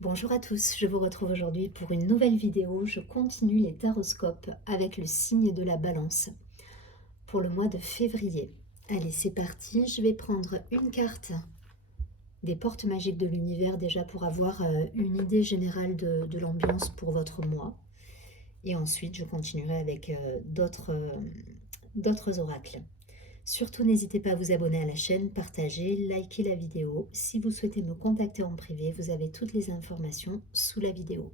Bonjour à tous, je vous retrouve aujourd'hui pour une nouvelle vidéo. Je continue les taroscopes avec le signe de la balance pour le mois de février. Allez, c'est parti. Je vais prendre une carte des portes magiques de l'univers déjà pour avoir une idée générale de l'ambiance pour votre mois. Et ensuite, je continuerai avec d'autres oracles. Surtout, n'hésitez pas à vous abonner à la chaîne, partager, liker la vidéo. Si vous souhaitez me contacter en privé, vous avez toutes les informations sous la vidéo.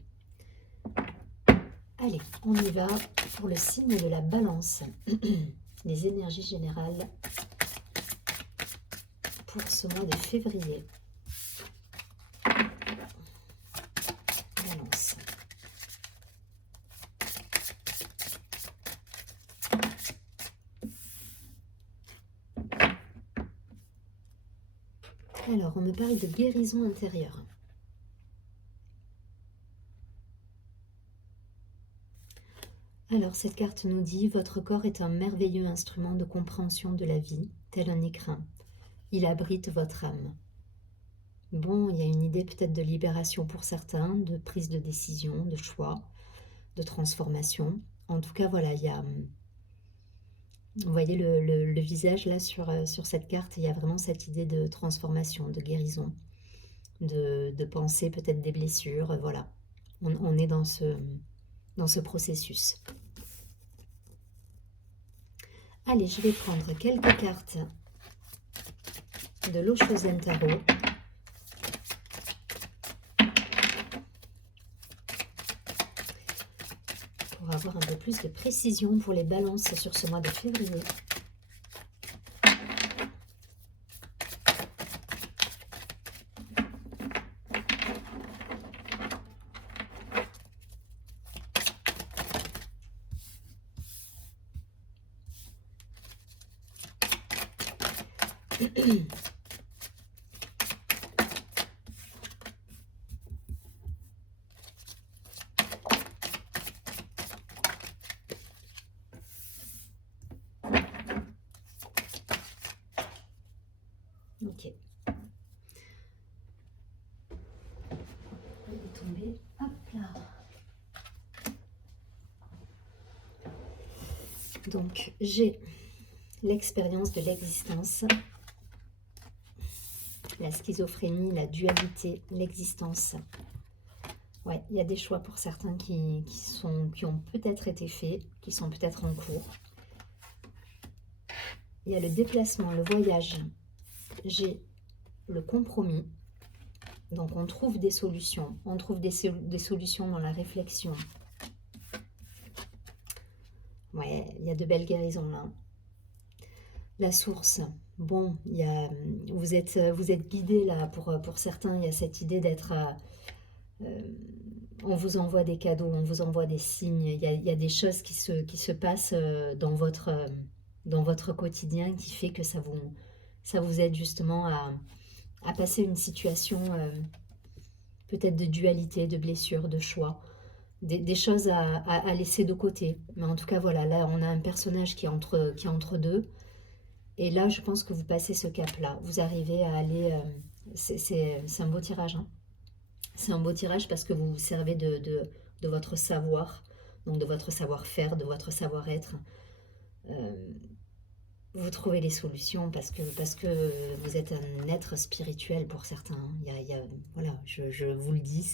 Allez, on y va pour le signe de la balance. Les énergies générales pour ce mois de février. Balance. Alors, on me parle de guérison intérieure. Alors, cette carte nous dit « Votre corps est un merveilleux instrument de compréhension de la vie, tel un écrin. Il abrite votre âme. » Bon, il y a une idée peut-être de libération pour certains, de prise de décision, de choix, de transformation. En tout cas, voilà, il y a... Vous voyez le visage là sur cette carte, il y a vraiment cette idée de transformation, de guérison, de penser peut-être des blessures, voilà. On est dans ce processus. Allez, je vais prendre quelques cartes de l'Oshozen Tarot. Pour avoir un peu plus de précision pour les balances sur ce mois de février. Ok. On est tombé. Hop là. Donc, j'ai l'expérience de l'existence, la schizophrénie, la dualité, l'existence. Ouais, il y a des choix pour certains qui ont peut-être été faits, qui sont peut-être en cours. Il y a le déplacement, le voyage. J'ai le compromis. Donc on trouve des solutions. On trouve des solutions dans la réflexion. Ouais, il y a de belles guérisons là. La source. Bon, vous êtes guidé là. Pour certains, il y a cette idée d'être... on vous envoie des cadeaux, on vous envoie des signes. Il y a des choses qui se passent dans votre quotidien qui fait que ça vous aide justement à passer une situation peut-être de dualité, de blessure, de choix. Des choses à laisser de côté. Mais en tout cas, voilà, là, on a un personnage qui est entre deux. Et là, je pense que vous passez ce cap-là. Vous arrivez à aller... c'est un beau tirage. Hein. C'est un beau tirage parce que vous vous servez de votre savoir, donc de votre savoir-faire, de votre savoir-être. Vous trouvez les solutions parce que vous êtes un être spirituel pour certains. Voilà, je vous le dis,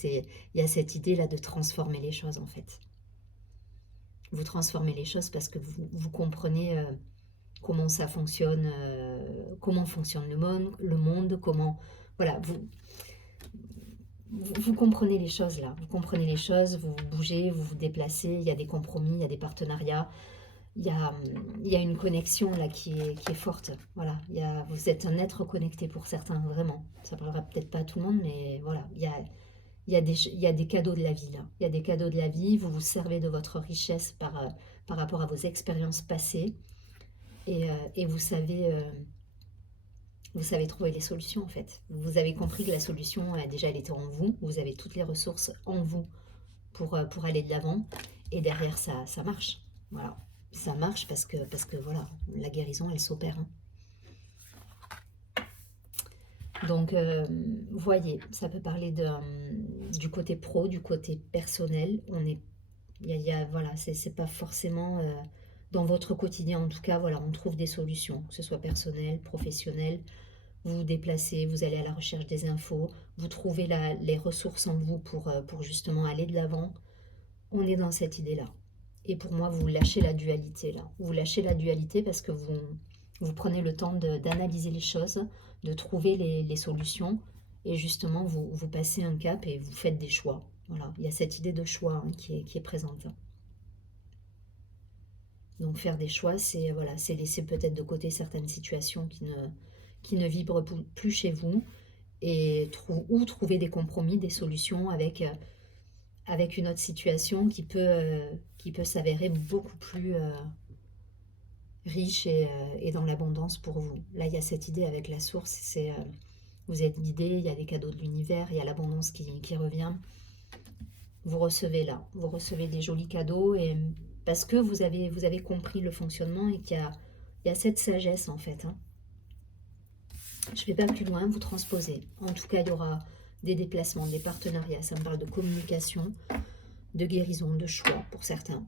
il y a cette idée-là de transformer les choses en fait. Vous transformez les choses parce que vous comprenez comment ça fonctionne, comment fonctionne le monde, comment... Voilà, vous comprenez les choses là. Vous comprenez les choses, vous bougez, vous vous déplacez, il y a des compromis, il y a des partenariats. Il y a une connexion là qui est forte. Voilà, vous êtes un être connecté pour certains, vraiment. Ça parlera peut-être pas à tout le monde, mais voilà, il y a des cadeaux de la vie là. Il y a des cadeaux de la vie, vous vous servez de votre richesse par rapport à vos expériences passées et vous savez trouver les solutions en fait. Vous avez compris que la solution, déjà, elle était en vous. Vous avez toutes les ressources en vous pour aller de l'avant. Et derrière, ça marche. Voilà. Ça marche parce que voilà, la guérison, elle s'opère. Hein. Donc, voyez, ça peut parler du côté pro, du côté personnel, voilà, c'est pas forcément dans votre quotidien, en tout cas, voilà, on trouve des solutions, que ce soit personnel, professionnel. Vous vous déplacez, vous allez à la recherche des infos, vous trouvez les ressources en vous pour justement aller de l'avant. On est dans cette idée-là. Et pour moi, vous lâchez la dualité là. Vous lâchez la dualité parce que vous prenez le temps d'analyser les choses, de trouver les solutions, et justement, vous passez un cap et vous faites des choix. Voilà, il y a cette idée de choix qui est présente. Donc faire des choix, c'est voilà, c'est laisser peut-être de côté certaines situations qui ne vibrent plus chez vous, ou trouver des compromis, des solutions avec une autre situation qui peut s'avérer beaucoup plus riche et dans l'abondance pour vous. Là, il y a cette idée avec la source, vous êtes guidé, il y a les cadeaux de l'univers, il y a l'abondance qui revient. Vous recevez là, vous recevez des jolis cadeaux, et parce que vous avez compris le fonctionnement et il y a cette sagesse en fait. Je ne vais pas plus loin, vous transposez. En tout cas, il y aura des déplacements, des partenariats, ça me parle de communication, de guérison, de choix pour certains.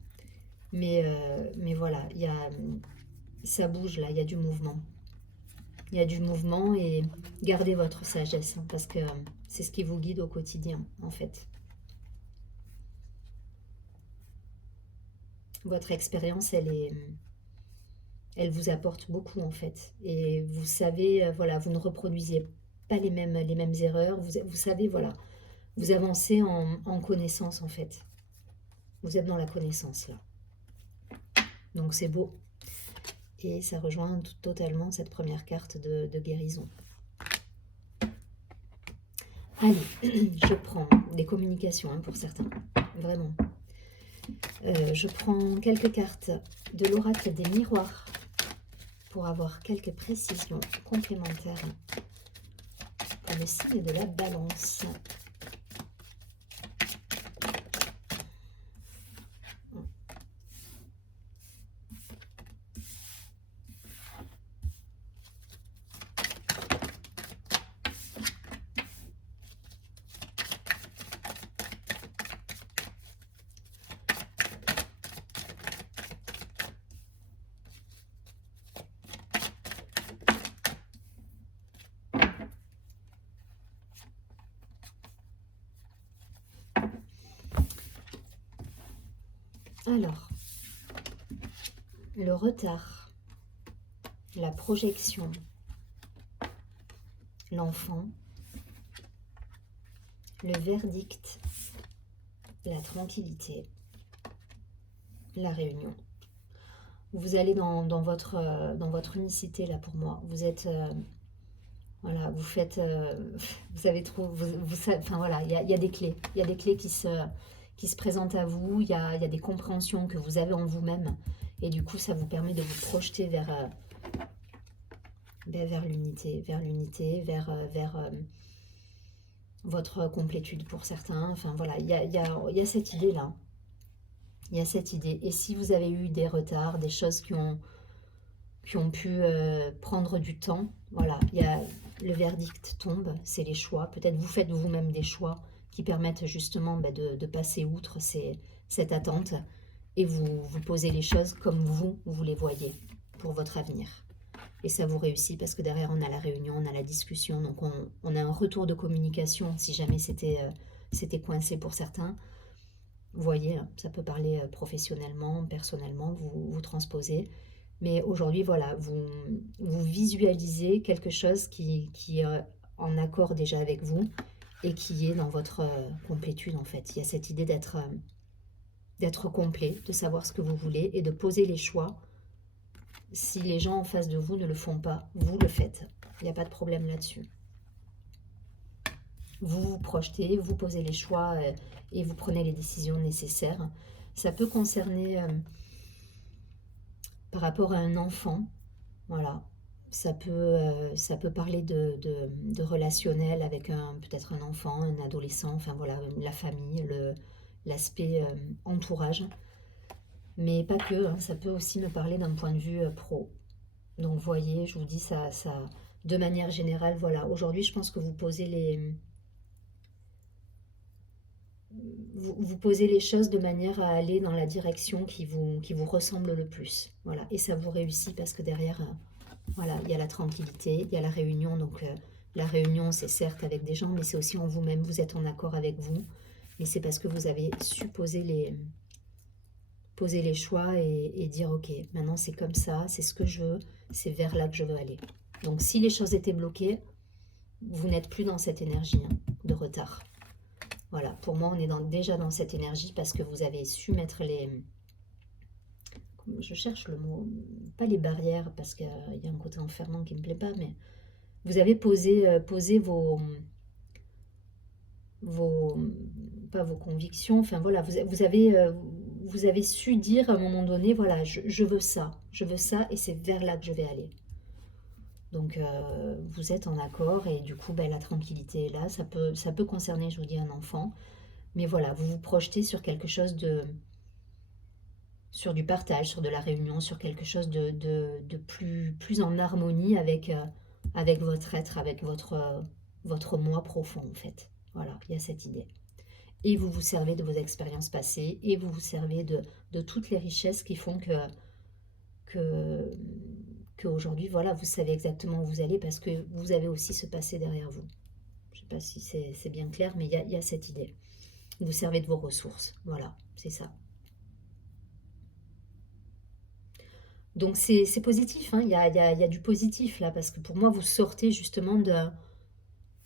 Mais voilà, ça bouge là, il y a du mouvement. Il y a du mouvement, et gardez votre sagesse, parce que c'est ce qui vous guide au quotidien en fait. Votre expérience, elle vous apporte beaucoup en fait. Et vous savez, voilà, vous ne reproduisez pas les mêmes erreurs. Vous savez, voilà, vous avancez en connaissance en fait. Vous êtes dans la connaissance là. Donc c'est beau. Et ça rejoint totalement cette première carte de guérison. Allez, je prends des communications pour certains, vraiment. Je prends quelques cartes de l'oracle des miroirs pour avoir quelques précisions complémentaires pour le signe de la balance. Alors, le retard, la projection, l'enfant, le verdict, la tranquillité, la réunion. Vous allez dans votre unicité là pour moi. Vous êtes, voilà, vous faites, vous avez trop, enfin voilà, il y a des clés. Il y a des clés qui se présentent à vous. Il y a des compréhensions que vous avez en vous-même. Et du coup, ça vous permet de vous projeter vers l'unité, vers votre complétude pour certains. Enfin voilà, il y a cette idée-là. Il y a cette idée. Et si vous avez eu des retards, des choses qui ont pu prendre du temps, voilà, le verdict tombe, c'est les choix. Peut-être vous faites vous-même des choix qui permettent justement de passer outre cette attente, et vous posez les choses comme vous les voyez pour votre avenir. Et ça vous réussit parce que derrière on a la réunion, on a la discussion, donc on a un retour de communication si jamais c'était coincé pour certains. Vous voyez, ça peut parler professionnellement, personnellement, vous transposez. Mais aujourd'hui, voilà, vous visualisez quelque chose qui est en accord déjà avec vous et qui est dans votre complétude en fait. Il y a cette idée d'être complet, de savoir ce que vous voulez et de poser les choix. Si les gens en face de vous ne le font pas, vous le faites. Il n'y a pas de problème là-dessus. Vous vous projetez, vous posez les choix et vous prenez les décisions nécessaires. Ça peut concerner par rapport à un enfant, voilà. Ça peut parler de relationnel avec peut-être un enfant, un adolescent, enfin voilà, la famille, l'aspect entourage. Mais pas que, ça peut aussi me parler d'un point de vue pro. Donc vous voyez, je vous dis ça de manière générale, voilà. Aujourd'hui, je pense que vous posez vous posez les choses de manière à aller dans la direction qui vous ressemble le plus. Voilà, et ça vous réussit parce que derrière, voilà, il y a la tranquillité, il y a la réunion. Donc la réunion, c'est certes avec des gens, mais c'est aussi en vous-même, vous êtes en accord avec vous. Mais c'est parce que vous avez su poser les choix et dire, ok, maintenant c'est comme ça, c'est ce que je veux, c'est vers là que je veux aller. Donc si les choses étaient bloquées, vous n'êtes plus dans cette énergie de retard. Voilà, pour moi, on est déjà dans cette énergie parce que vous avez su mettre les... Je cherche le mot, pas les barrières, parce qu'il y a un côté enfermant qui ne me plaît pas, mais vous avez posé vos... pas vos convictions, enfin voilà, vous avez su dire à un moment donné, voilà, je veux ça et c'est vers là que je vais aller. Donc vous êtes en accord et du coup ben, la tranquillité est là, ça peut concerner, je vous dis, un enfant, mais voilà, vous vous projetez sur quelque chose sur du partage, sur de la réunion, sur quelque chose de plus en harmonie avec votre être, avec votre moi profond en fait. Voilà, il y a cette idée. Et vous vous servez de vos expériences passées et vous vous servez de toutes les richesses qui font qu'aujourd'hui, voilà, vous savez exactement où vous allez parce que vous avez aussi ce passé derrière vous. Je ne sais pas si c'est bien clair, mais il y a cette idée. Vous servez de vos ressources. Voilà, c'est ça. Donc c'est positif, hein. Il y a du positif là, parce que pour moi, vous sortez justement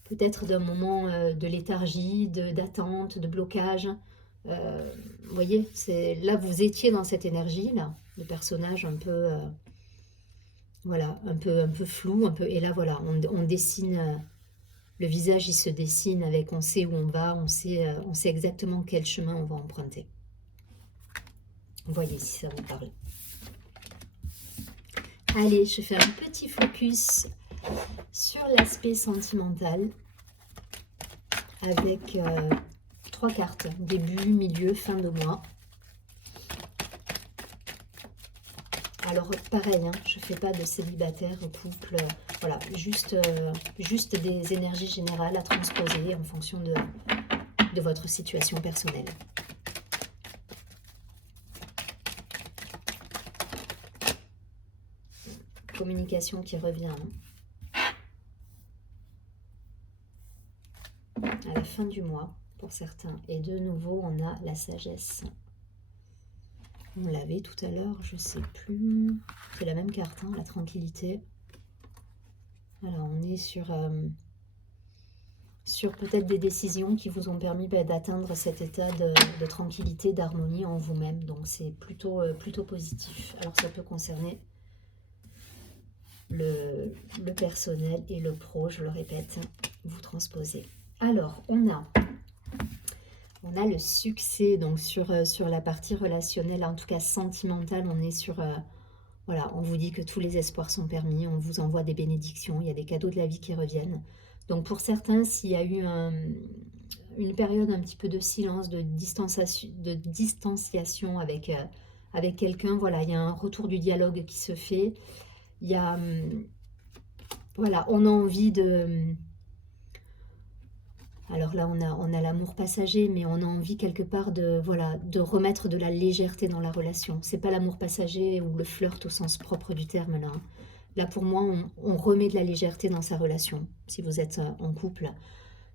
peut-être d'un moment de léthargie, d'attente, de blocage. Vous voyez, là vous étiez dans cette énergie là, le personnage un peu, voilà, un peu flou, et là voilà, on dessine, le visage il se dessine avec, on sait où on va, on sait exactement quel chemin on va emprunter. Vous voyez si ça vous parle. Allez, je fais un petit focus sur l'aspect sentimental avec 3 cartes, début, milieu, fin de mois. Alors pareil, hein, je ne fais pas de célibataire, couple, voilà, juste des énergies générales à transposer en fonction de votre situation personnelle. Communication qui revient. À la fin du mois, pour certains. Et de nouveau, on a la sagesse. On l'avait tout à l'heure, je sais plus. C'est la même carte, hein, la tranquillité. Alors, on est sur peut-être des décisions qui vous ont permis d'atteindre cet état de tranquillité, d'harmonie en vous-même. Donc, c'est plutôt positif. Alors, ça peut concerner le personnel et le pro, je le répète, vous transposez. Alors, on a le succès donc sur la partie relationnelle, en tout cas sentimentale. On est sur, voilà, on vous dit que tous les espoirs sont permis, on vous envoie des bénédictions, il y a des cadeaux de la vie qui reviennent. Donc pour certains, s'il y a eu une période un petit peu de silence, de distanciation avec quelqu'un, voilà, il y a un retour du dialogue qui se fait. Il y a, voilà, on a envie de... Alors là, on a l'amour passager, mais on a envie quelque part de remettre de la légèreté dans la relation. C'est pas l'amour passager ou le flirt au sens propre du terme, là. Là, pour moi, on remet de la légèreté dans sa relation. Si vous êtes en couple,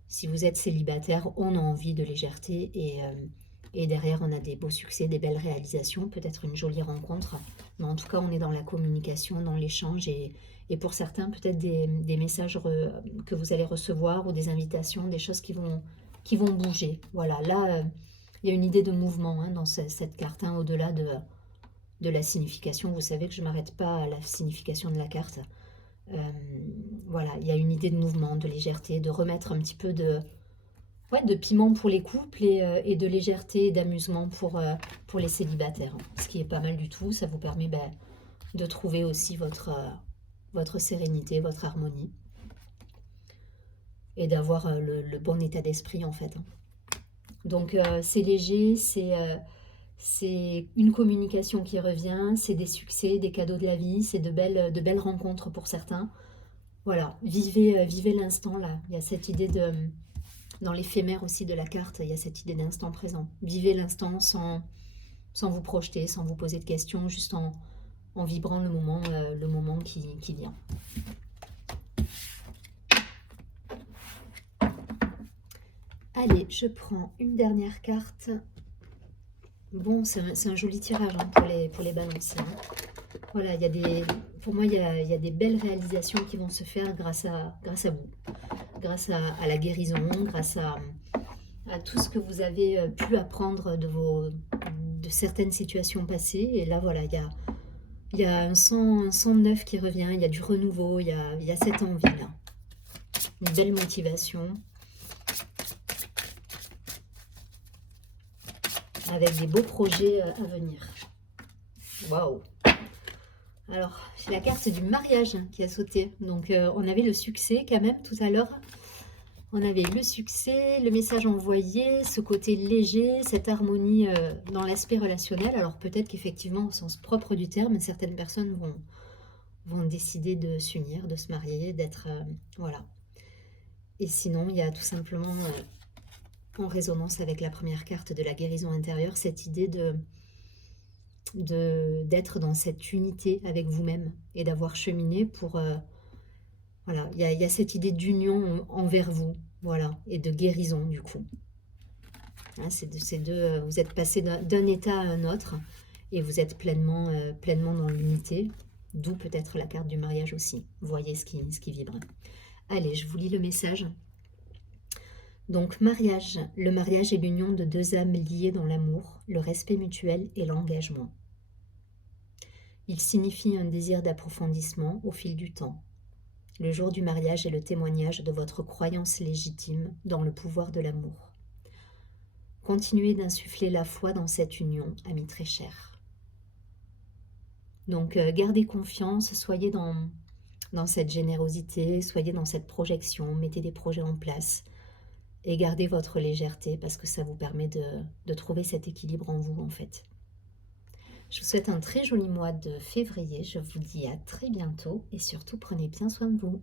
si vous êtes célibataire, on a envie de légèreté et derrière, on a des beaux succès, des belles réalisations, peut-être une jolie rencontre. Mais en tout cas, on est dans la communication, dans l'échange et pour certains, peut-être des messages que vous allez recevoir ou des invitations, des choses qui vont bouger. Voilà, là, il y a une idée de mouvement dans cette carte, hein, au-delà de la signification. Vous savez que je ne m'arrête pas à la signification de la carte. Voilà, il y a une idée de mouvement, de légèreté, de remettre un petit peu de piment pour les couples et de légèreté et d'amusement pour les célibataires. Ce qui est pas mal du tout, ça vous permet de trouver aussi votre sérénité, votre harmonie et d'avoir le bon état d'esprit en fait. Donc c'est léger, c'est une communication qui revient, c'est des succès, des cadeaux de la vie, c'est de belles rencontres pour certains. Voilà, vivez l'instant là. Il y a cette idée dans l'éphémère aussi de la carte, il y a cette idée d'instant présent. Vivez l'instant sans vous projeter, sans vous poser de questions, juste en vibrant le moment qui vient. Allez, je prends une dernière carte. Bon, c'est un joli tirage hein, pour les balances. Hein. Voilà, pour moi, il y a des belles réalisations qui vont se faire grâce à vous. Grâce à la guérison, grâce à tout ce que vous avez pu apprendre de certaines situations passées. Et là, voilà, il y a un sang neuf qui revient, il y a du renouveau, il y a cette envie-là. Une belle motivation. Avec des beaux projets à venir. Waouh! Alors, c'est la carte du mariage qui a sauté. Donc, on avait le succès quand même tout à l'heure. On avait le succès, le message envoyé, ce côté léger, cette harmonie dans l'aspect relationnel. Alors, peut-être qu'effectivement, au sens propre du terme, certaines personnes vont décider de s'unir, de se marier, d'être... voilà. Et sinon, il y a tout simplement, en résonance avec la première carte de la guérison intérieure, cette idée d'être dans cette unité avec vous-même et d'avoir cheminé pour... voilà, il y a cette idée d'union envers vous, voilà, et de guérison du coup. Hein, vous êtes passé d'un état à un autre et vous êtes pleinement dans l'unité, d'où peut-être la carte du mariage aussi. Voyez ce qui vibre. Allez, je vous lis le message. Donc, mariage. Le mariage est l'union de deux âmes liées dans l'amour, le respect mutuel et l'engagement. Il signifie un désir d'approfondissement au fil du temps. Le jour du mariage est le témoignage de votre croyance légitime dans le pouvoir de l'amour. Continuez d'insuffler la foi dans cette union, amis très chers. Donc, gardez confiance, soyez dans cette générosité, soyez dans cette projection, mettez des projets en place et gardez votre légèreté parce que ça vous permet de trouver cet équilibre en vous en fait. Je vous souhaite un très joli mois de février. Je vous dis à très bientôt et surtout prenez bien soin de vous.